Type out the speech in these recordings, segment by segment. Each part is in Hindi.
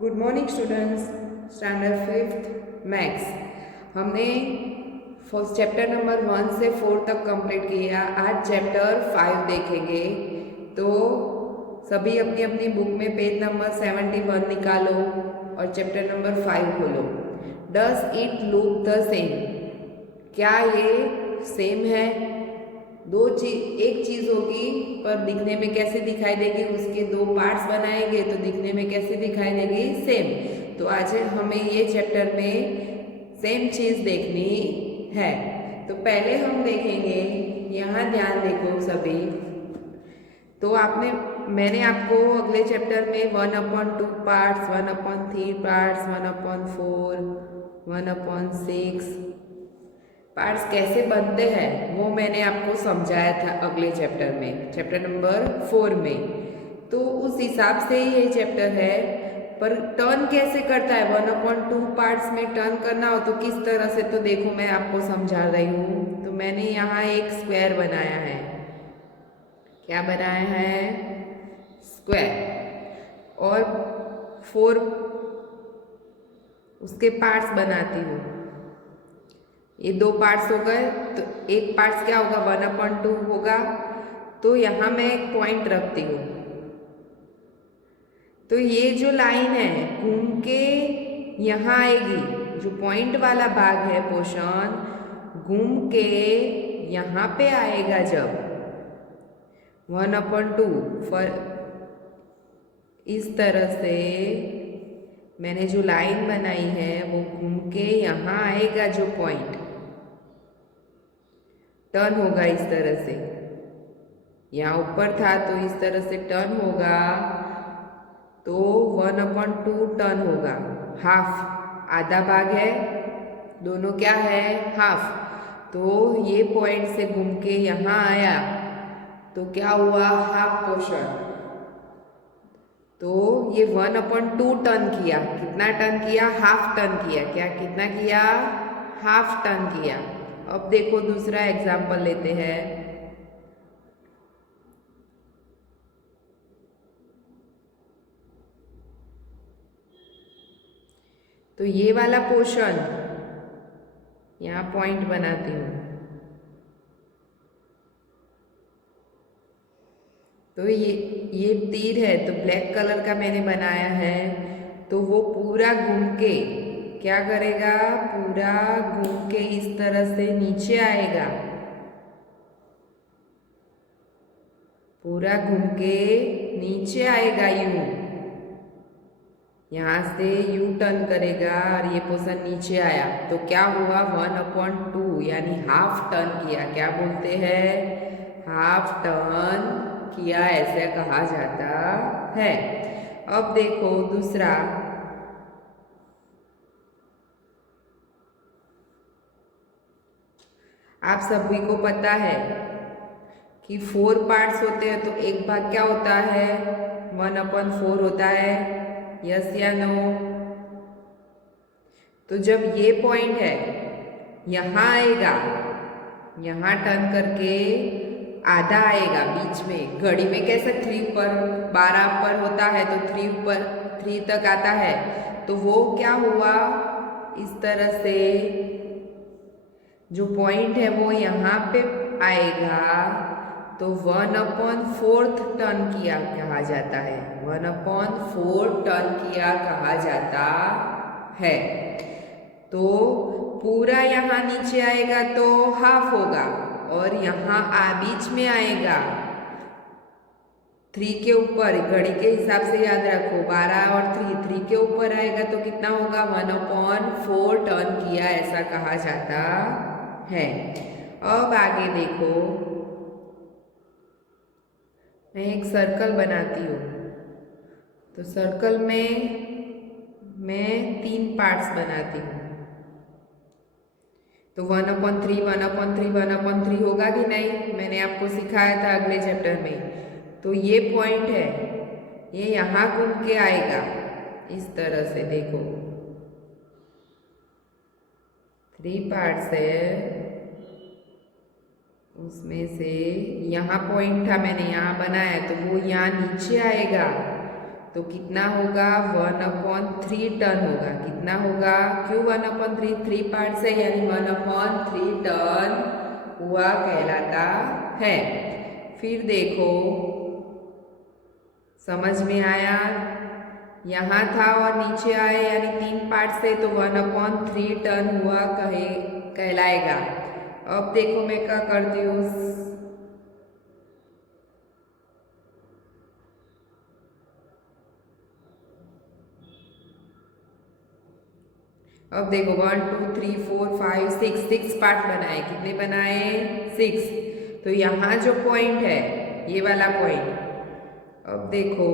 Good morning students. Standard fifth maths हमने फर्स्ट चैप्टर नंबर 1 से 4 तक कंप्लीट किया। आज चैप्टर 5 देखेंगे। तो सभी अपनी अपनी बुक में पेज नंबर 71 निकालो और चैप्टर नंबर 5 खोलो। Does it look the same? क्या ये सेम है? दो चीज, एक चीज होगी पर दिखने में कैसे दिखाई देगी, उसके दो पार्ट्स बनाएंगे तो दिखने में कैसे दिखाई देगी, सेम। तो आज हमें ये चैप्टर में सेम चीज देखनी है। तो पहले हम देखेंगे, यहाँ ध्यान देखो सभी। तो मैंने आपको अगले चैप्टर में 1/2 पार्ट्स, 1/3 पार्ट्स, 1/4, 1/6 पार्ट्स कैसे बनते हैं वो मैंने आपको समझाया था अगले चैप्टर में, चैप्टर नंबर 4 में। तो उस हिसाब से ये चैप्टर है। पर टर्न कैसे करता है, 1/2 पार्ट्स में टर्न करना हो तो किस तरह से, तो देखो मैं आपको समझा रही हूँ। तो मैंने यहाँ एक स्क्वायर बनाया है। क्या बनाया है? स्क्वायर। और 4 उसके पार्ट्स बनाती हूँ। ये दो पार्ट्स हो गए। तो एक पार्ट्स क्या होगा, 1/2 होगा। तो यहाँ मैं एक पॉइंट रखती हूँ। तो ये जो लाइन है घूम के यहाँ आएगी, जो पॉइंट वाला भाग है पोर्शन, घूम के यहाँ पे आएगा जब 1/2 फॉर इस तरह से मैंने जो लाइन बनाई है वो घूम के यहाँ आएगा, जो पॉइंट टर्न होगा इस तरह से। यहाँ ऊपर था तो इस तरह से टर्न होगा, तो 1/2 टर्न होगा। हाफ आधा भाग है, दोनों क्या है, हाफ। तो ये पॉइंट से घूम के यहाँ आया तो क्या हुआ, हाफ पोर्शन। तो ये 1/2 टर्न किया। कितना टर्न किया? हाफ टर्न किया। क्या कितना किया? हाफ टर्न किया। अब देखो दूसरा एग्जाम्पल लेते हैं। तो ये वाला पोर्शन यहाँ पॉइंट बनाती हूँ। तो ये तीर है तो ब्लैक कलर का मैंने बनाया है। तो वो पूरा घूम के क्या करेगा, पूरा घूम के इस तरह से नीचे आएगा। पूरा घूम के नीचे आएगा यूं, यहाँ से यू टर्न करेगा और ये पोर्शन नीचे आया तो क्या हुआ, 1/2 यानी हाफ टर्न किया। क्या बोलते हैं? हाफ टर्न किया, ऐसे कहा जाता है। अब देखो दूसरा। आप सभी को पता है कि 4 पार्ट्स होते हैं तो एक भाग क्या होता है, 1/4 होता है। यस या नो? तो जब ये पॉइंट है यहाँ आएगा, यहाँ टर्न करके आधा आएगा बीच में। घड़ी में कैसे 3 पर 12 पर होता है तो 3 पर 3 तक आता है। तो वो क्या हुआ, इस तरह से जो पॉइंट है वो यहाँ पे आएगा तो 1/4 टर्न किया कहा जाता है। 1/4 टर्न किया कहा जाता है। तो पूरा यहाँ नीचे आएगा तो हाफ होगा, और यहाँ बीच में आएगा 3 के ऊपर। घड़ी के हिसाब से याद रखो, 12 और 3 के ऊपर आएगा तो कितना होगा, 1/4 टर्न किया ऐसा कहा जाता है। अब आगे देखो, मैं एक सर्कल बनाती हूँ। तो सर्कल में मैं 3 पार्ट्स बनाती हूँ। तो 1/3 1/3 1/3 होगा कि नहीं, मैंने आपको सिखाया था अगले चैप्टर में। तो ये पॉइंट है, ये यहाँ घूम के आएगा इस तरह से। देखो 3 पार्ट्स है, उसमें से यहाँ पॉइंट था, मैंने यहाँ बनाया तो वो यहाँ नीचे आएगा। तो कितना होगा 1/3 टन होगा। कितना होगा, क्यों 1/3, 3 पार्ट्स है यानी 1/3 टन हुआ कहलाता है। फिर देखो समझ में आया, यहाँ था और नीचे आए यानी 3 पार्ट से, तो 1/3 टन हुआ कहलाएगा। अब देखो मैं क्या करती हूँ, अब देखो 1 2 3 4 5 6 पार्ट बनाए। कितने बनाए, 6। तो यहाँ जो पॉइंट है ये वाला पॉइंट, अब देखो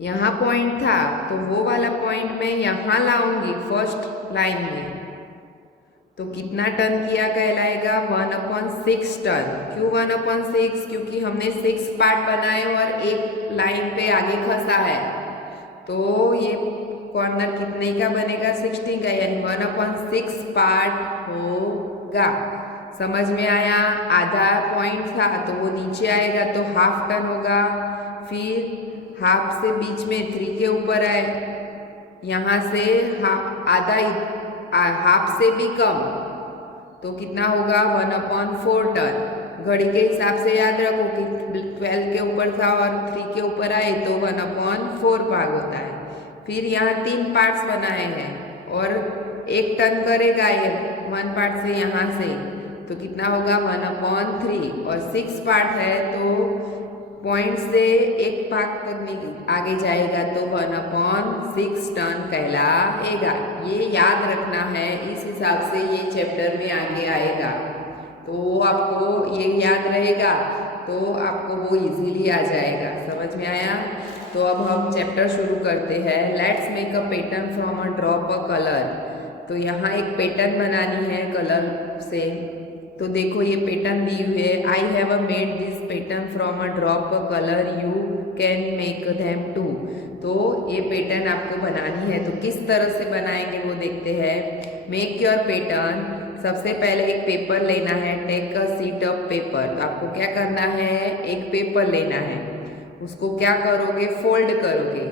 यहाँ पॉइंट था, तो वो वाला पॉइंट मैं यहाँ लाऊंगी फर्स्ट लाइन में, तो कितना टन किया कहलाएगा 1/6 टन। क्यों 1/6, क्योंकि हमने 6 पार्ट बनाए और एक लाइन पे आगे खसा है, तो ये कॉर्नर कितने का बनेगा, 16 का, यानी 1/6 पार्ट होगा। समझ में आया, आधा पॉइंट था तो वो नीचे आएगा तो हाफ टन होगा। फिर हाफ से बीच में 3 के ऊपर आए, यहाँ से हाफ से भी कम, तो कितना होगा 1/4 टन। घड़ी के हिसाब से याद रखो कि 12 के ऊपर था और 3 के ऊपर आए तो 1/4 भाग होता है। फिर यहाँ 3 पार्ट्स बनाए हैं और 1 टन करेगा ये 1 पार्ट से यहाँ से, तो कितना होगा 1/3, और 6 पार्ट है तो पॉइंट से 1 भाग तक आगे जाएगा तो 1/6 टन कहलाएगा। ये याद रखना है, इस हिसाब से ये चैप्टर में आगे आएगा, तो आपको ये याद रहेगा तो आपको वो इजीली आ जाएगा। समझ में आया, तो अब हम चैप्टर शुरू करते हैं। Let's make a pattern from a drop a colour. तो यहाँ एक पैटर्न बनानी है कलर से, तो देखो ये पैटर्न दी हुई है, I have made this pattern from a drop a colour, you can make them too. तो ये पैटर्न आपको बनानी है, तो किस तरह से बनाएंगे वो देखते हैं। मेक योर पैटर्न, सबसे पहले एक पेपर लेना है, take a sheet of paper. तो आपको क्या करना है, एक पेपर लेना है, उसको क्या करोगे, फोल्ड करोगे,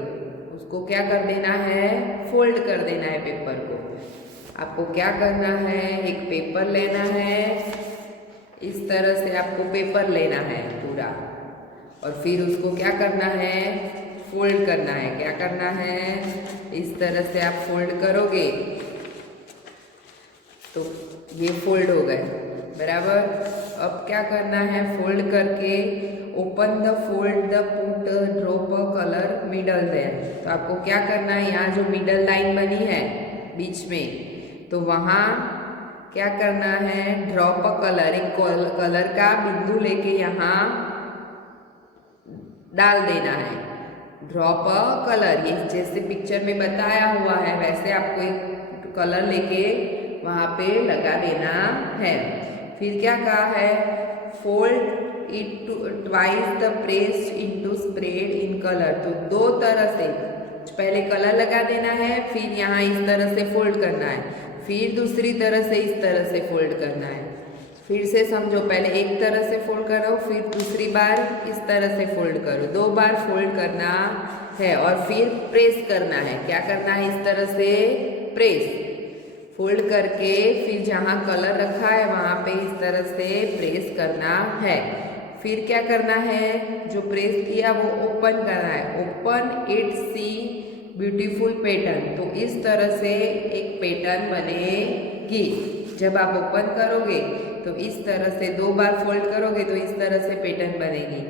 उसको क्या कर देना है, फोल्ड कर देना है पेपर को। आपको क्या करना है, एक पेपर लेना है, इस तरह से आपको पेपर लेना है पूरा, और फिर उसको क्या करना है, फोल्ड करना है। क्या करना है, इस तरह से आप फोल्ड करोगे तो ये फोल्ड हो गए, बराबर। अब क्या करना है, फोल्ड करके open the fold the put drop a colour middle there. तो आपको क्या करना है, यहाँ जो मिडल लाइन बनी है बीच में, तो वहाँ क्या करना है, ड्रॉप अ कलर, एक कलर का बिंदु लेके यहाँ डाल देना है। ड्रॉप अ कलर, ये जैसे पिक्चर में बताया हुआ है वैसे आपको एक कलर लेके वहाँ पे लगा देना है। फिर क्या कहा है, fold it twice the press into spread in colour. तो 2 तरह से पहले कलर लगा देना है, फिर यहाँ इस तरह से फोल्ड करना है, फिर दूसरी तरह से इस तरह से फोल्ड करना है। फिर से समझो, पहले एक तरह से फोल्ड करो, फिर दूसरी बार इस तरह से फोल्ड करो, 2 बार फोल्ड करना है, और फिर प्रेस करना है। क्या करना है, इस तरह से प्रेस, फोल्ड करके फिर जहाँ कलर रखा है वहाँ पे इस तरह से प्रेस करना है। फिर क्या करना है, जो प्रेस किया वो ओपन करना है, open it see beautiful pattern. तो इस तरह से एक पैटर्न बनेगी। जब आप ओपन करोगे तो इस तरह से 2 बार फोल्ड करोगे तो इस तरह से पैटर्न बनेगी।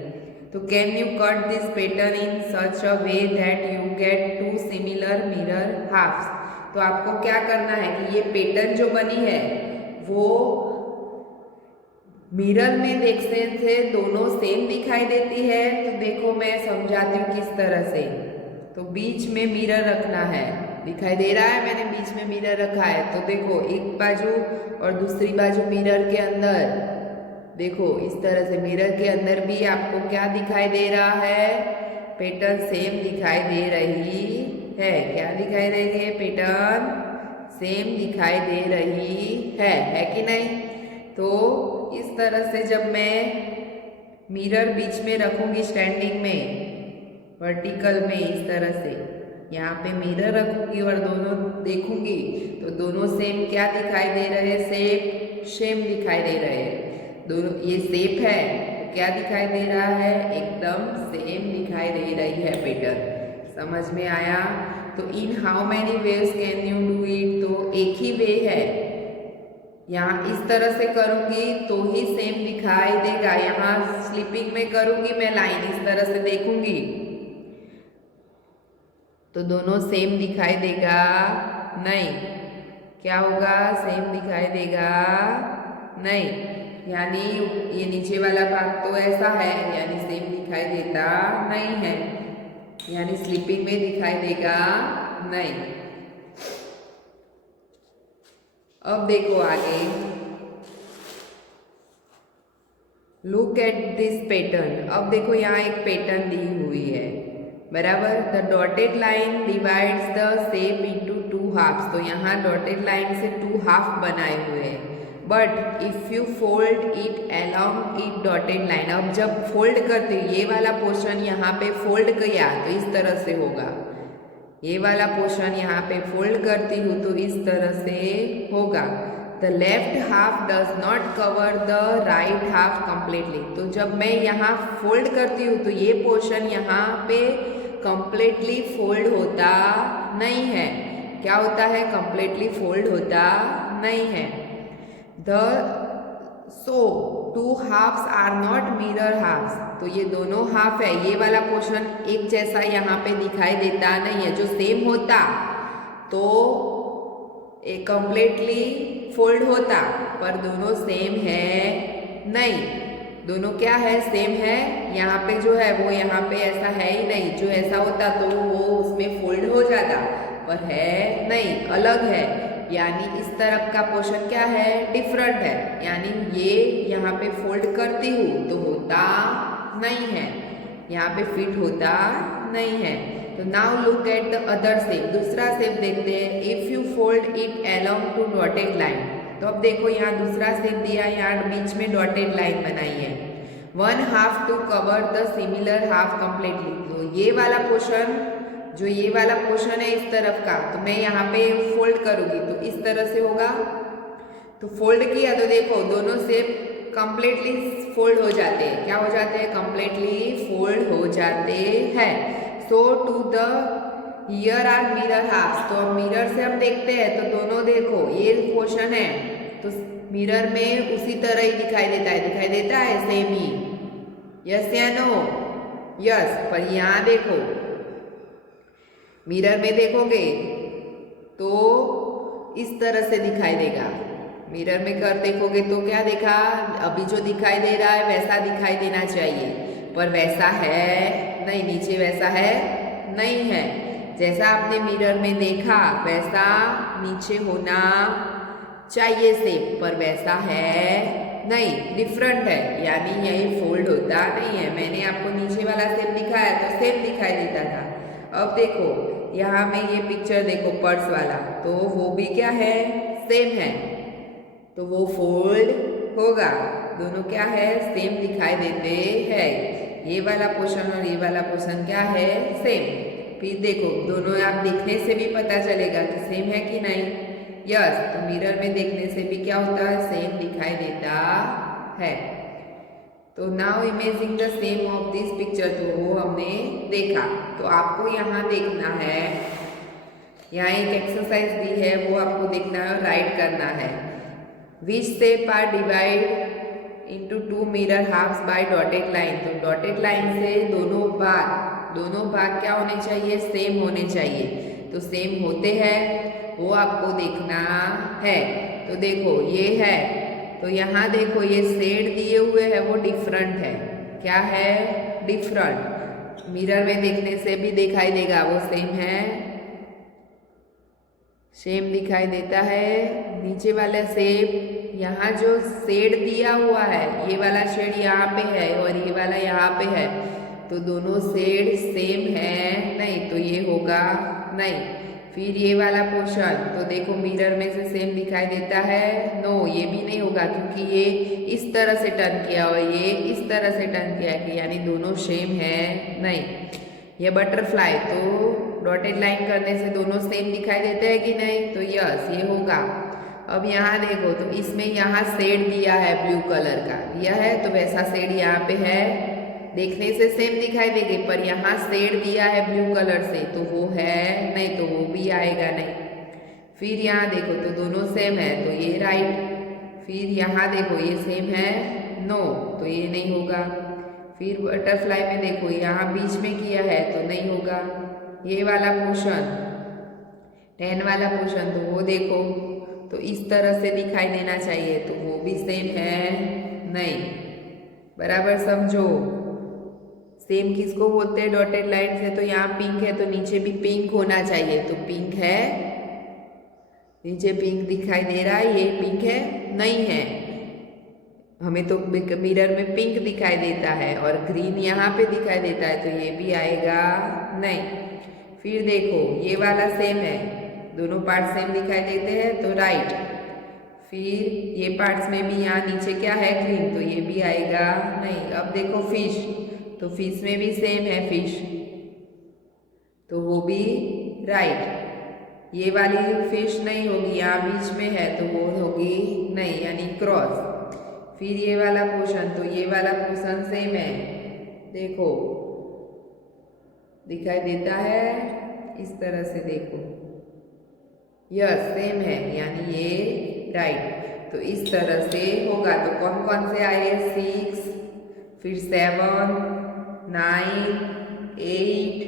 तो can you cut this pattern in such a way that you get 2 similar mirror halves. तो आपको क्या करना है कि ये पैटर्न जो बनी है वो मिरर में देखने से दोनों सेम दिखाई देती है। तो देखो मैं समझाती हूँ किस तरह से। तो बीच में मिरर रखना है, दिखाई दे रहा है, मैंने बीच में मिरर रखा है। तो देखो एक बाजू और दूसरी बाजू मिरर के अंदर, देखो इस तरह से मिरर के अंदर भी आपको क्या दिखाई दे रहा है, पैटर्न सेम दिखाई दे रही है। क्या दिखाई दे रही है, पैटर्न सेम दिखाई दे रही है कि नहीं। तो इस तरह से जब मैं मिरर बीच में रखूंगी स्टैंडिंग में वर्टिकल में, इस तरह से यहाँ पे मिरर रखूंगी और दोनों देखूंगी तो दोनों सेम क्या दिखाई दे रहे हैं, सेम दिखाई दे रहे हैं। दोनों ये सेप है, क्या दिखाई दे रहा है, एकदम सेम दिखाई दे रही है पैटर्न। समझ में आया? तो in how many ways can you do it, तो एक ही वे है। यहाँ इस तरह से करूंगी तो ही सेम दिखाई देगा। यहाँ स्लिपिंग में करूंगी मैं लाइन, इस तरह से देखूंगी तो दोनों सेम दिखाई देगा नहीं। क्या होगा? सेम दिखाई देगा नहीं। यानी ये नीचे वाला भाग तो ऐसा है, यानी सेम दिखाई देता नहीं है, यानी स्लिपिंग में दिखाई देगा नहीं। अब देखो आगे, लुक एट दिस पैटर्न। अब देखो यहाँ एक पैटर्न दी हुई है, बराबर। The dotted line divides the shape into two halves. तो यहाँ डॉटेड लाइन से टू हाफ बनाए हुए हैं। But if you fold it along it dotted line, अब जब फोल्ड करते हो ये वाला पोर्शन यहाँ पे फोल्ड किया तो इस तरह से होगा। ये वाला पोर्शन यहाँ पे फोल्ड करती हूँ तो इस तरह से होगा। The left half does not cover the right half completely. तो जब मैं यहाँ फोल्ड करती हूँ तो ये पोर्शन यहाँ पे कम्प्लीटली फोल्ड होता नहीं है। क्या होता है? कम्प्लीटली फोल्ड होता नहीं है। The so two halves are not mirror halves. तो ये दोनों हाफ है, ये वाला पोर्शन एक जैसा यहाँ पे दिखाई देता नहीं है। जो सेम होता तो एक कम्प्लीटली फोल्ड होता, पर दोनों सेम है नहीं। दोनों क्या है? सेम है। यहाँ पे जो है वो यहाँ पे ऐसा है ही नहीं। जो ऐसा होता तो वो उसमें फोल्ड हो जाता, पर है नहीं, अलग है। यानी इस तरफ का पोर्शन क्या है? डिफरेंट है। यानी ये यहाँ पे फोल्ड करती हूँ तो होता नहीं है, यहाँ पे फिट होता नहीं है। तो now look at the other shape. दूसरा शेप देखते हैं। If you fold it along to dotted line. तो अब देखो यहाँ दूसरा शेप दिया, यहाँ बीच में डॉटेड लाइन बनाई है। One half to cover the similar half completely. तो ये वाला पोर्शन, जो ये वाला पोर्शन है इस तरफ का, तो मैं यहाँ पे फोल्ड करूँगी तो इस तरह से होगा। तो फोल्ड किया तो देखो दोनों शेप कंप्लीटली फोल्ड हो जाते हैं। क्या हो जाते हैं? कंप्लीटली फोल्ड हो जाते हैं। So to the here are mirror halves. तो मिरर से हम देखते हैं तो दोनों देखो ये पोर्शन है तो मिरर में उसी तरह ही दिखाई देता है, दिखाई देता है सेम ही। यस या नो? यस। पर यहाँ देखो मिरर में देखोगे तो इस तरह से दिखाई देगा। मिरर में कर देखोगे तो क्या देखा? अभी जो दिखाई दे रहा है वैसा दिखाई देना चाहिए, पर वैसा है नहीं। नीचे वैसा है नहीं है। जैसा आपने मिरर में देखा वैसा नीचे होना चाहिए शेप, पर वैसा है नहीं, डिफरेंट है। यानी यही फोल्ड होता नहीं है। मैंने आपको नीचे वाला शेप दिखाया तो सेम दिखाई देता था। अब देखो यहाँ में ये पिक्चर देखो पर्स वाला, तो वो भी क्या है? सेम है, तो वो फोल्ड होगा। दोनों क्या है? सेम दिखाई देते हैं। ये वाला पोर्शन और ये वाला पोर्शन क्या है? सेम। फिर देखो दोनों आप देखने से भी पता चलेगा कि सेम है कि नहीं। यस। तो मिरर में देखने से भी क्या होता है? सेम दिखाई देता है। तो now imaging the same of this picture. तो वो हमने देखा, तो आपको यहाँ देखना है, यहाँ एक एक्सरसाइज दी है वो आपको देखना है और राइट करना है। Which shape are divide into two mirror halves by dotted line. तो डॉटेड लाइन से दोनों भाग क्या होने चाहिए? सेम होने चाहिए। तो सेम होते हैं वो आपको देखना है। तो देखो ये है, तो यहाँ देखो ये शेड दिए हुए हैं वो डिफरेंट है। क्या है? डिफरेंट। मिरर में देखने से भी दिखाई देगा वो सेम है, सेम दिखाई देता है। नीचे वाला शेप, यहाँ जो शेड दिया हुआ है ये वाला शेड यहाँ पे है और ये वाला यहाँ पे है, तो दोनों शेड सेम है नहीं, तो ये होगा नहीं। फिर ये वाला पोर्शन तो देखो मिरर में से सेम दिखाई देता है, नो ये भी नहीं होगा क्योंकि ये इस तरह से टर्न किया और ये इस तरह से टर्न किया कि यानी दोनों सेम है नहीं। ये बटरफ्लाई तो डॉटेड लाइन करने से दोनों सेम दिखाई देते हैं कि नहीं, तो यस ये होगा। अब यहाँ देखो तो इसमें यहाँ शेड दिया है ब्लू कलर का दिया है, तो वैसा शेड यहाँ पे है, देखने से सेम दिखाई देगी पर यहाँ शेड दिया है ब्लू कलर से तो वो है नहीं, तो वो भी आएगा नहीं। फिर यहाँ देखो तो दोनों सेम है तो ये राइट। फिर यहाँ देखो ये सेम है, नो तो ये नहीं होगा। फिर बटरफ्लाई में देखो यहाँ बीच में किया है तो नहीं होगा। ये वाला पोर्शन 10 वाला पोर्शन तो वो देखो तो इस तरह से दिखाई देना चाहिए तो वो भी सेम है नहीं। बराबर समझो। सेम किसको बोलते हैं डॉटेड लाइन से, तो यहाँ पिंक है तो नीचे भी पिंक होना चाहिए, तो पिंक है, नीचे पिंक दिखाई दे रहा है, ये पिंक है नहीं है, हमें तो मिरर में पिंक दिखाई देता है और ग्रीन यहाँ पे दिखाई देता है तो ये भी आएगा नहीं। फिर देखो ये वाला सेम है, दोनों पार्ट सेम दिखाई देते हैं तो राइट। फिर ये पार्ट्स में भी यहाँ नीचे क्या है ग्रीन, तो ये भी आएगा नहीं। अब देखो फिश, तो फिश में भी सेम है फिश, तो वो भी राइट। ये वाली फिश नहीं होगी, यहाँ बीच में है तो वो होगी नहीं यानी क्रॉस। फिर ये वाला पोर्शन, तो ये वाला पोर्शन सेम है, देखो दिखाई देता है इस तरह से, देखो यस सेम है यानी ये राइट। तो इस तरह से होगा। तो कौन कौन से आए, 6, फिर 7, 9, 8,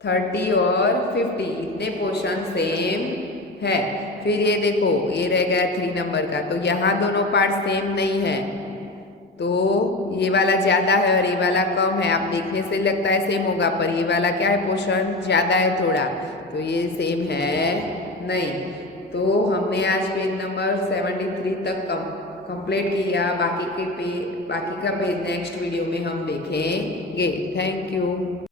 30 और 50 इतने पोर्शन सेम है। फिर ये देखो ये रह गया 3 नंबर का, तो यहाँ दोनों पार्ट सेम नहीं है, तो ये वाला ज़्यादा है और ये वाला कम है। आप देखने से लगता है सेम होगा पर ये वाला क्या है पोर्शन ज़्यादा है थोड़ा, तो ये सेम है नहीं। तो हमने आज पेज नंबर 73 तक कंप्लीट किया। बाकी का पेज नेक्स्ट वीडियो में हम देखेंगे। Thank you.